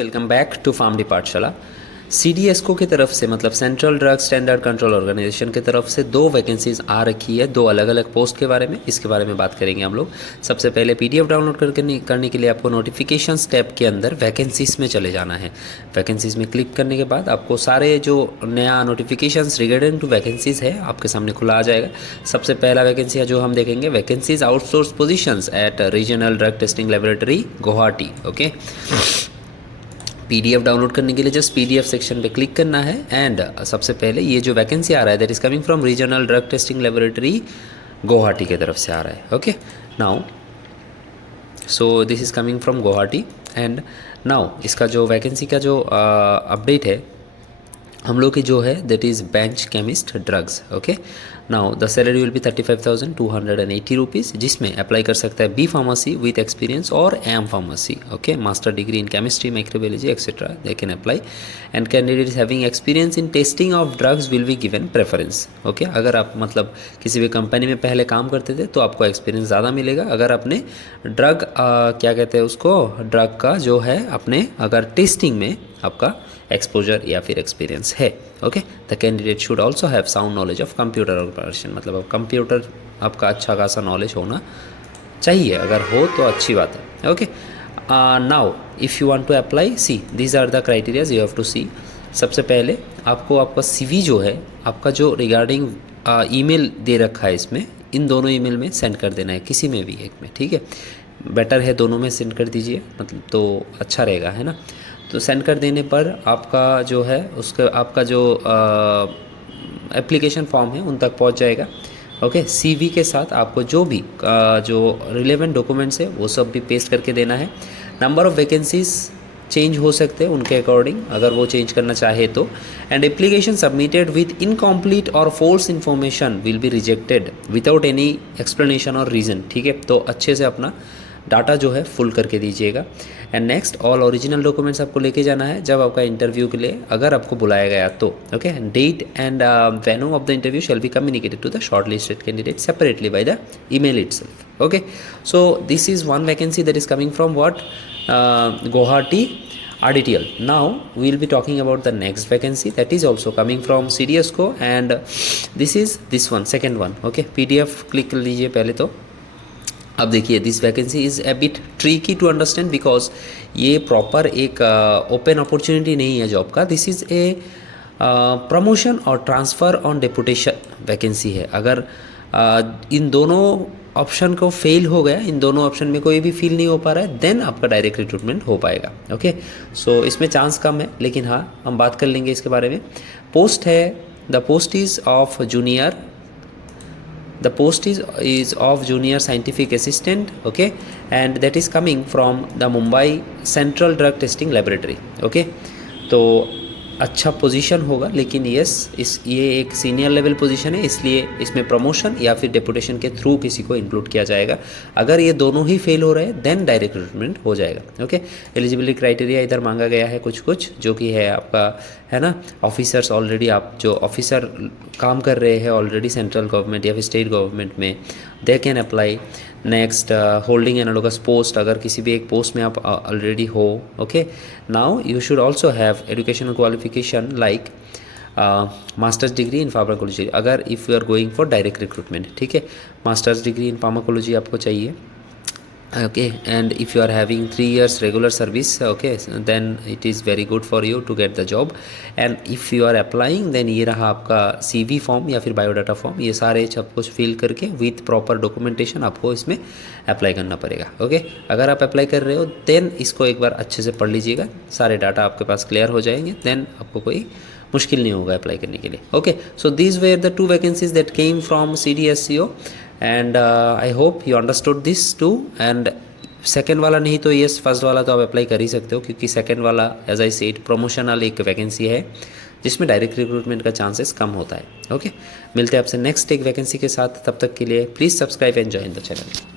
Welcome back to PharmD पाठशाला। सीडीएसको की तरफ से मतलब central drug standard control organisation की तरफ से 2 वैकेंसीज आ रखी है, 2 अलग अलग पोस्ट के बारे में। इसके बारे में बात करेंगे हम लोग। सबसे पहले पीडीएफ डाउनलोड करने के लिए आपको नोटिफिकेशन टैब के अंदर वैकेंसीज में चले जाना है। वैकेंसीज में क्लिक करने के बाद आपको सारे जो नया नोटिफिकेशंस रिगार्डिंग टू वैकेंसीज है आपके सामने खुला आ जाएगा। सबसे पहला वैकेंसी है जो हम देखेंगे, vacancies outsource positions eight regional drug testing laboratory Guwahati. Okay, PDF download करने के लिए जस्ट पीडीएफ सेक्शन पे क्लिक करना है एंड सबसे पहले ये जो वैकेंसी आ रहा है that is coming from regional drug testing laboratory Guwahati की तरफ से आ रहा है। Okay, now so this is coming from Guwahati and now इसका जो वैकेंसी का जो अपडेट है हम लोग की जो है that is bench chemist drugs. Okay, now the salary will be 35,280 rupees, जिसमें अप्लाई कर सकता है बी फार्मेसी विथ एक्सपीरियंस और M pharmacy. Okay, master degree in chemistry, microbiology etcetera they can apply and candidates having experience in testing of drugs will be given preference. Okay, अगर आप मतलब किसी भी कंपनी में पहले काम करते थे तो आपको एक्सपीरियंस ज़्यादा मिलेगा। अगर आपने ड्रग क्या कहते हैं उसको, ड्रग का जो है अपने अगर टेस्टिंग में आपका एक्सपोजर या फिर एक्सपीरियंस है। Okay, the candidate should also have sound knowledge of computer operation, मतलब अब कंप्यूटर आपका अच्छा खासा नॉलेज होना चाहिए, अगर हो तो अच्छी बात है। Okay, now if you want to apply, see these are the criterias you have to see. सबसे पहले आपको आपका सीवी जो है आपका जो रिगार्डिंग ईमेल दे रखा है इसमें, इन दोनों ईमेल में सेंड कर देना है, किसी में भी एक में, ठीक है। बेटर है दोनों में सेंड कर दीजिए, मतलब तो अच्छा रहेगा, है ना। तो सेंड कर देने पर आपका जो है उसका आपका जो एप्लीकेशन फॉर्म है उन तक पहुंच जाएगा। ओके, सीवी के साथ आपको जो भी जो रिलेवेंट डॉक्यूमेंट्स है वो सब भी पेस्ट करके देना है। नंबर ऑफ़ वैकेंसीज चेंज हो सकते हैं उनके अकॉर्डिंग, अगर वो चेंज करना चाहे तो। And application submitted with incomplete और false information will be rejected without any explanation और रीज़न, ठीक है। तो अच्छे से अपना डाटा जो है फुल करके दीजिएगा। And next, all original documents आपको लेके जाना है जब आपका इंटरव्यू के लिए अगर आपको बुलाया गया तो। Okay, date and venue of the interview shall be communicated to the shortlisted candidate separately by the email itself. Okay, so this is one vacancy that is coming from what Guwahati RDTL. Now we will be talking about the next vacancy that is also coming from CDSCO and this is this one, second one. Okay, PDF click कर लीजिए पहले तो। अब देखिए, this vacancy is a bit tricky to understand because ये proper एक open opportunity नहीं है जॉब का। दिस इज़ ए प्रमोशन और ट्रांसफ़र ऑन डेपुटेशन वैकेंसी है। अगर इन दोनों ऑप्शन को फेल हो गया, इन दोनों ऑप्शन में कोई भी फील नहीं हो पा रहा है, देन आपका डायरेक्ट रिक्रूटमेंट हो पाएगा। ओके, सो इसमें चांस कम है, लेकिन हाँ हम बात कर लेंगे इसके बारे में। पोस्ट है, the post is of junior, the post is of junior scientific assistant. Okay, and that is coming from the Mumbai Central Drug Testing Laboratory. Okay, तो अच्छा पोजीशन होगा, लेकिन ये एक सीनियर लेवल पोजीशन है, इसलिए इसमें प्रमोशन या फिर डेपुटेशन के थ्रू किसी को इंक्लूड किया जाएगा। अगर ये दोनों ही फेल हो रहे हैं देन डायरेक्ट रिक्रूटमेंट हो जाएगा। ओके, एलिजिबिलिटी क्राइटेरिया इधर मांगा गया है कुछ जो कि है आपका, है ना, ऑफिसर्स ऑलरेडी, आप जो ऑफिसर काम कर रहे हैं ऑलरेडी सेंट्रल गवर्नमेंट या फिर स्टेट गवर्नमेंट में, they can apply. Next, holding analogous post, अगर किसी भी एक पोस्ट में आप ऑलरेडी हो। Okay, now you should also have educational qualification like masters degree in pharmacology, अगर if you are going for direct recruitment, ठीक है। मास्टर्स डिग्री इन फार्माकोलॉजी आपको चाहिए। okay, and if you are having 3 years regular service, okay, then it is very good for you to get the job. and if you are applying, then ये रहा आपका CV form या फिर biodata form, ये सारे सब कुछ fill करके विथ प्रॉपर डॉक्यूमेंटेशन आपको इसमें अप्लाई करना पड़ेगा। ओके, अगर आप अप्लाई कर रहे हो देन इसको एक बार अच्छे से पढ़ लीजिएगा, सारे डाटा आपके पास क्लियर हो जाएंगे, देन आपको कोई मुश्किल नहीं होगा अप्लाई करने के लिए। Okay, so these were the 2 vacancies that came from CDSCO and I hope you understood this too. And second वाला नहीं तो यस, फर्स्ट वाला तो आप अप्लाई कर ही सकते हो, क्योंकि सेकेंड वाला एज आई सेड प्रमोशनल एक वैकेंसी है जिसमें डायरेक्ट रिक्रूटमेंट का चांसेस कम होता है। ओके, मिलते हैं आपसे नेक्स्ट एक वैकेंसी के साथ, तब तक के लिए please subscribe and join the channel.